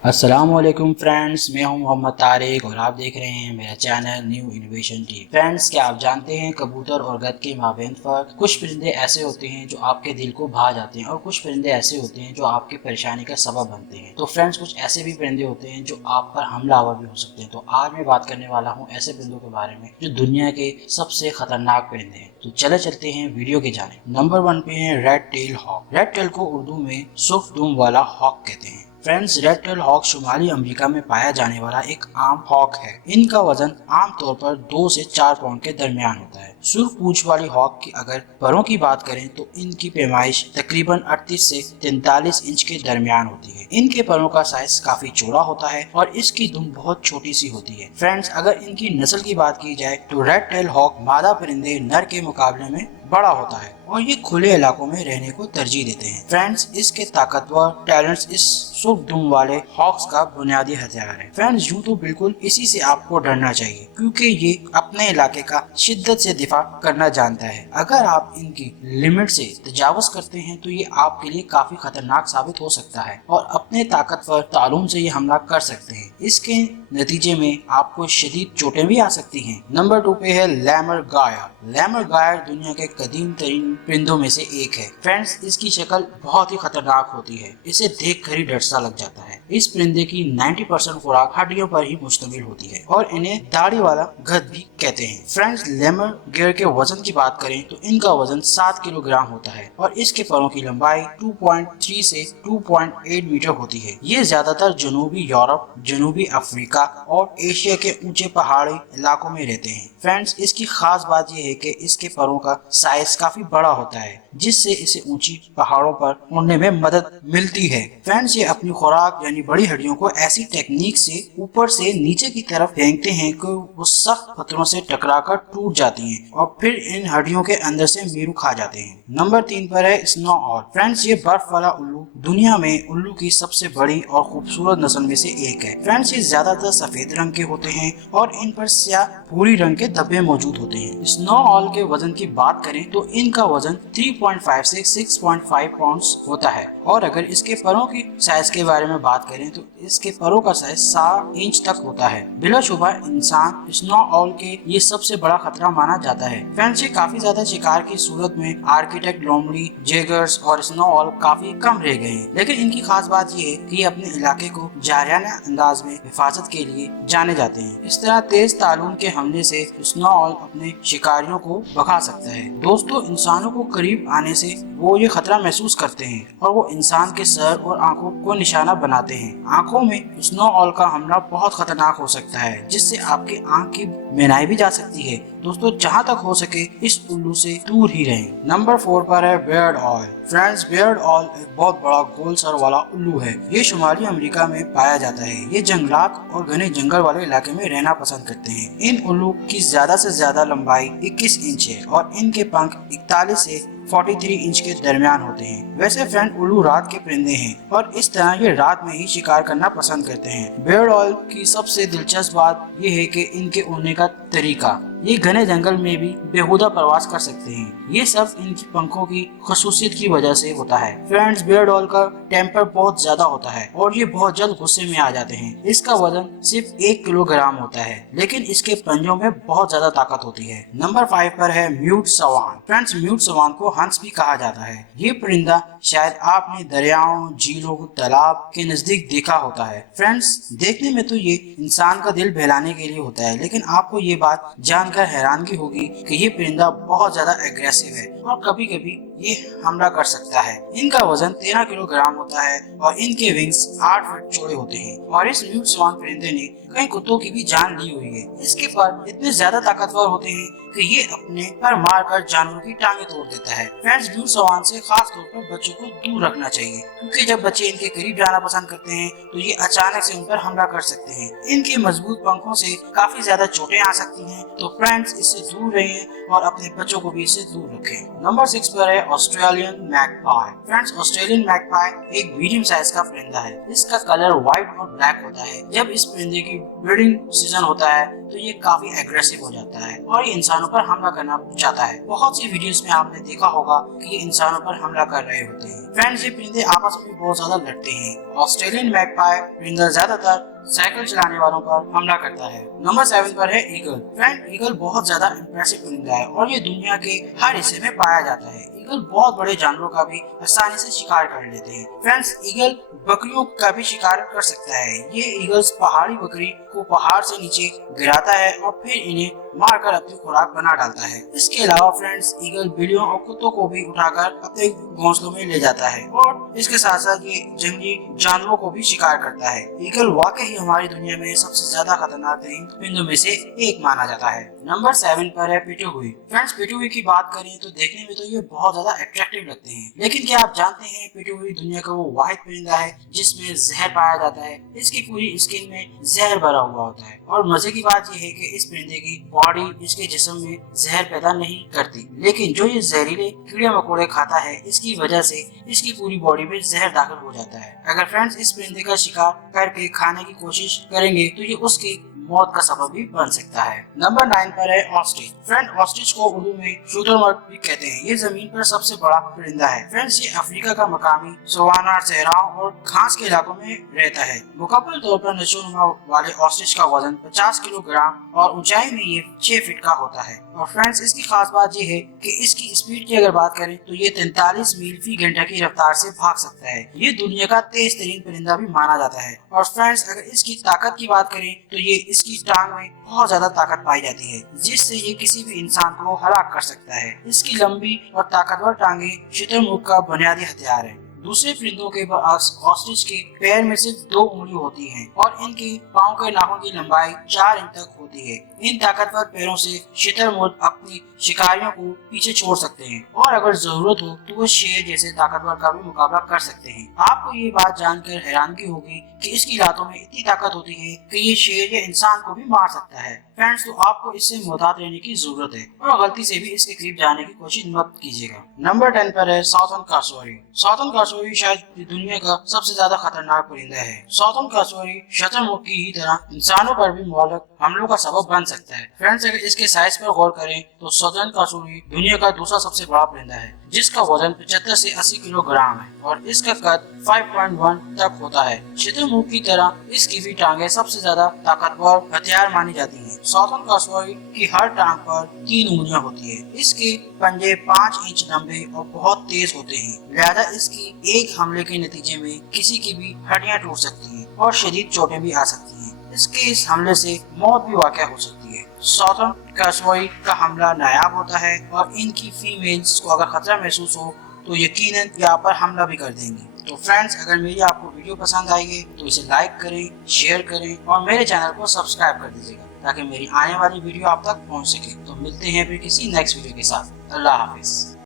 अस्सलामुअलैकुम फ्रेंड्स, मैं हूं मोहम्मद तारिक और आप देख रहे हैं मेरा channel new innovation team. Friends, क्या आप जानते हैं कबूतर और गद्द के माबैन फर्क? कुछ परिंदे ऐसे होते हैं जो आपके दिल को भा जाते हैं और कुछ परिंदे ऐसे होते हैं जो आपकी परेशानी का सबब बनते हैं। तो फ्रेंड्स, कुछ ऐसे भी परिंदे होते हैं जो आप पर हमलावर भी हो सकते हैं। तो आज मैं बात करने वाला हूँ ऐसे परिंदों के बारे में जो दुनिया के सबसे खतरनाक परिंदे हैं। तो चलते हैं वीडियो की जानिब। नंबर 1 पे है red tail hawk. Red tail को उर्दू में सुर्ख दुम वाला हॉक कहते हैं। फ्रेंड्स, रेड टेल हॉक शुमाली अमेरिका में पाया जाने वाला एक आम हॉक है। इनका वजन आमतौर पर 2 से 4 पाउंड के दरमियान होता है। सुर्ख पूंछ वाली हॉक की अगर परों की बात करें तो इनकी पैमाइश तकरीबन 38 से 43 इंच के दरमियान होती है। इनके परों का साइज काफी चौड़ा होता है और इसकी दुम बहुत छोटी सी होती है। फ्रेंड्स, अगर इनकी नस्ल की बात की जाए तो रेड टेल हॉक मादा परिंदे नर के मुकाबले में बड़ा होता है और ये खुले इलाकों में रहने को तरजीह देते हैं। फ्रेंड्स, इसके ताकतवर टैलेंट्स इस सुर्ख दुम वाले हॉक्स का बुनियादी हथियार है। फ्रेंड्स, यूं तो बिल्कुल इसी से आपको डरना चाहिए क्योंकि ये अपने इलाके का शिद्दत से दिफा करना जानता है। अगर आप इनकी लिमिट से तजावुज करते हैं तो ये आपके लिए काफी खतरनाक साबित हो सकता है और अपने ताकतवर तालुम से ये हमला कर सकते हैं। इसके नतीजे में आपको शदीद चोटें भी आ सकती हैं। नंबर 2 पे है लैमर गायर। लैमर गायर दुनिया के कदीम तरीन परिंदों में से एक है। फ्रेंड्स, इसकी शक्ल बहुत ही खतरनाक होती है। इसे देख कर ही डर सा लग जाता है। इस परिंदे की 90% खुराक हड्डियों पर ही मुश्तमिल होती है और इन्हें दाढ़ी वाला गध भी कहते हैं। फ्रेंड्स, लैमर गायर के वजन की बात करें तो इनका वजन 7 किलोग्राम होता है और इसके परों की लंबाई 2.3 से 2.8 मीटर होती है। ये ज्यादातर जनूबी यूरोप, जनूबी अफ्रीका और एशिया के ऊंचे पहाड़ी इलाकों में रहते हैं। फ्रेंड्स, इसकी खास बात यह है कि इसके परों का साइज काफी बड़ा होता है जिससे इसे ऊंची पहाड़ों पर उड़ने में मदद मिलती है। फ्रेंड्स, ये अपनी खुराक यानी बड़ी हड्डियों को ऐसी टेक्निक से ऊपर से नीचे की तरफ फेंकते हैं कि वो सख्त पत्थरों से टकराकर टूट जाती हैं और फिर इन हड्डियों के अंदर से मीरू खा जाते हैं। नंबर 3 पर है स्नो ऑल। फ्रेंड्स, ये बर्फ वाला उल्लू दुनिया में उल्लू की सबसे बड़ी और खूबसूरत नस्ल में से एक है। फ्रेंड्स, ये ज्यादातर सफेद रंग के होते हैं और इन पर स्याह भूरी रंग के धब्बे मौजूद होते हैं। स्नो ऑल के वजन की बात करें तो इनका वजन 3.5 से 6.5 पाउंड्स होता है और अगर इसके परों की साइज के बारे में बात करें तो इसके परों का साइज 7 इंच तक होता है। बिलाशुबा इंसान स्नो ऑल के ये सबसे बड़ा खतरा माना जाता है। फ्रेंड्स, ये काफी ज्यादा शिकार की सूरत में आर्किटेक्ट, लोमड़ी, जेगर्स और स्नो ऑल काफी कम रह गए हैं, लेकिन इनकी खास बात ये है कि ये अपने इलाके को जारियाना अंदाज में हिफाजत के लिए जाने जाते हैं। इस तरह तेज तालून के हमले से स्नो ऑल अपने शिकारियों को भगा सकता है। दोस्तों, इंसानों को करीब आने से वो ये खतरा महसूस करते हैं और वो इंसान के सर और आंखों को निशाना बनाते हैं। आंखों में स्नो ऑल का हमला बहुत खतरनाक हो सकता है जिससे आपकी आंख की बीनाई भी जा सकती है। दोस्तों, जहाँ तक हो सके इस उल्लू से दूर ही रहें। नंबर 4 पर है beard all. Friends, beard all एक बहुत बड़ा गोल सर वाला उल्लू है। ये शुमाली अमेरिका में पाया जाता है। ये जंगलात और घने जंगल वाले इलाके में रहना पसंद करते हैं। इन उल्लू की ज्यादा से ज्यादा लंबाई 21 इंच है और इनके पंख 41 से 43 इंच के दरमियान होते हैं। वैसे फ्रेंड, उल्लू रात के परिंदे हैं और इस तरह ये रात में ही शिकार करना पसंद करते हैं। बियर्ड ऑल की सबसे दिलचस्प बात यह है कि इनके उड़ने का तरीका। ये घने जंगल में भी बेहुदा प्रवास कर सकते हैं। ये सब इनकी पंखों की खसूसियत की वजह से होता है। फ्रेंड्स, बियर्ड ऑल का टेम्पर बहुत ज्यादा होता है और ये बहुत जल्द गुस्से में आ जाते हैं। इसका वजन सिर्फ 1 किलोग्राम होता है लेकिन इसके पंजों में बहुत ज्यादा ताकत होती है। नंबर 5 पर है म्यूट सवान। फ्रेंड्स, म्यूट सवान को हंस भी कहा जाता है। ये परिंदा शायद आपने दरियाओं, झीलों, तालाब के नजदीक देखा होता है। फ्रेंड्स, देखने में तो ये इंसान का दिल बहलाने के लिए होता है, लेकिन आपको ये बात जानकर हैरानगी होगी कि ये परिंदा बहुत ज्यादा एग्रेसिव है और कभी कभी ये हमला कर सकता है। इनका वजन 13 किलोग्राम होता है और इनके विंग्स 8 फीट चौड़े होते हैं और इस म्यूट सवान परिंदे ने कई कुत्तों की भी जान ली हुई है। इसके पर इतने ज्यादा ताकतवर होते हैं कि ये अपने पर मारकर जानवरों की टांगे तोड़ देता है। फ्रेंड्स, म्यूट सवान से खास तौर पर बच्चों को दूर रखना चाहिए क्योंकि जब बच्चे इनके करीब जाना पसंद करते हैं तो ये अचानक से उन पर हमला कर सकते हैं। इनके मजबूत पंखों से काफी ज्यादा चोटें आ सकती हैं, तो फ्रेंड्स इससे दूर रहें और अपने बच्चों को भी इससे दूर रखें। नंबर 6 पर है Australian magpie. Friends, Australian magpie एक मीडियम साइज का परिंदा है। इसका कलर व्हाइट और ब्लैक होता है। जब इस परिंदे की ब्रीडिंग सीजन होता है तो ये काफी एग्रेसिव हो जाता है और ये इंसानों पर हमला करना चाहता है। बहुत सी वीडियोस में आपने देखा होगा कि ये इंसानों पर हमला कर रहे होते हैं। फ्रेंड्स, ये परिंदे आपस में बहुत ज्यादा लड़ते हैं। ऑस्ट्रेलियन मैगपाई परिंदा ज्यादातर साइकिल चलाने वालों पर हमला करता है। नंबर 7 पर है ईगल। फ्रेंड, ईगल बहुत ज्यादा इंप्रेसिव परिंदा है और ये दुनिया के हर हिस्से में पाया जाता है। ईगल बहुत बड़े जानवरों का भी आसानी से शिकार कर लेते हैं। फ्रेंड्स, ईगल बकरियों का भी शिकार कर सकता है। ये ईगल्स पहाड़ी बकरी को पहाड़ से नीचे गिराता है और फिर इन्हें मारकर अपनी खुराक बना डालता है। इसके अलावा फ्रेंड्स, ईगल बिल्लियों और कुत्तों को भी उठाकर अपने घोंसलों में ले जाता है और इसके साथ साथ ये जंगली जानवरों को भी शिकार करता है। ईगल वाकई हमारी दुनिया में सबसे ज्यादा खतरनाक परिंदों में से एक माना जाता है। नंबर 7 पर है पिटूहुई। फ्रेंड्स, पिटूहुई की बात करें तो देखने में तो ये बहुत ज्यादा अट्रैक्टिव लगते हैं, लेकिन क्या आप जानते हैं पिटूहुई दुनिया का वो वाहिद परिंदा है जिसमें जहर पाया जाता है। इसकी पूरी स्किन में जहर भरा हुआ होता है और मजे की बात यह है कि इस परिंदे की बॉडी इसके जिस्म में जहर पैदा नहीं करती, लेकिन जो ये जहरीले कीड़े मकोड़े खाता है इसकी वजह से इसकी पूरी बॉडी में जहर दाखिल हो जाता है। अगर फ्रेंड्स इस परिंदे का शिकार करके खाने की कोशिश करेंगे तो ये उसकी मौत का सबब भी बन सकता है। नंबर 9 पर है ऑस्ट्रिच। फ्रेंड, ऑस्ट्रिच को उर्दू में शुतुरमुर्ग भी कहते हैं। ये जमीन पर सबसे बड़ा परिंदा है। फ्रेंड्स, ये अफ्रीका का मकामी सवाना, सहराओं और घास के इलाकों में रहता है। मुकम्मल तौर पर नशोनुमा वाले ऑस्ट्रिच का वजन 50 किलोग्राम और ऊंचाई में ये 6 फीट का होता है। और फ्रेंड्स, इसकी खास बात ये है कि इसकी स्पीड की अगर बात करें तो ये 43 मील फी घंटा की रफ्तार से भाग सकता है। ये दुनिया का तेज तरीन परिंदा भी माना जाता है। और फ्रेंड्स, अगर इसकी ताकत की बात करें तो ये इसकी टांग में बहुत ज्यादा ताकत पाई जाती है जिससे ये किसी भी इंसान को हलाक कर सकता है। इसकी लंबी और ताकतवर टांगे शुतुरमुर्ग का बुनियादी हथियार है। दूसरे परिंदों के पास ऑस्ट्रिच के पैर में सिर्फ 2 उंगली होती हैं और इनके पांव के नाखून की लंबाई 4 इंच तक होती है। इन ताकतवर पैरों से शुतुरमुर्ग अपनी शिकारियों को पीछे छोड़ सकते हैं और अगर जरूरत हो तो वो शेर जैसे ताकतवर का भी मुकाबला कर सकते हैं। आपको ये बात जानकर हैरानगी होगी कि इसकी लातों में इतनी ताकत होती है कि ये शेर या इंसान को भी मार सकता है। फ्रेंड्स, तो आपको इससे मुहतात रहने की जरूरत है और गलती से भी इसके करीब जाने की कोशिश मत कीजिएगा। नंबर 10 पर है साउथर्न कासोरी। साउथर्न कासोरी शायद दुनिया का सबसे ज्यादा खतरनाक परिंदा है। साउथर्न कासोरी शुतुरमुर्ग की ही तरह इंसानों पर भी मोहलक हमलों का सबब बन सकता है। फ्रेंड्स, अगर इसके साइज पर गौर करें तो साउथर्न कासोरी दुनिया का दूसरा सबसे बड़ा परिंदा है जिसका वजन 75 से 80 किलोग्राम है और इसका कद 5.1 तक होता है। शुतुरमुर्ग की तरह इसकी भी टांगे सबसे ज्यादा ताकतवर हथियार मानी जाती हैं। साउथर्न कासोरी की हर टांग पर 3 उंगलियां होती है। इसके पंजे 5 इंच लंबे और बहुत तेज होते हैं, लिहाजा इसकी एक हमले के नतीजे में किसी की भी हड्डियां टूट सकती हैं और शदीद चोटें भी आ सकती हैं। इसके इस हमले से मौत भी वाक़या हो सकती है। साउथर्न कासोरी का हमला नायाब होता है और इनकी फीमेल्स को अगर खतरा महसूस हो तो यकीनन यहाँ पर हमला भी कर देंगे। तो फ्रेंड्स, अगर मेरी आपको वीडियो पसंद आई है तो इसे लाइक करें, शेयर करें और मेरे चैनल को सब्सक्राइब कर दीजिएगा ताकि मेरी आने वाली वीडियो आप तक पहुँच सके। तो मिलते हैं फिर किसी नेक्स्ट वीडियो के साथ। अल्लाह हाफिज।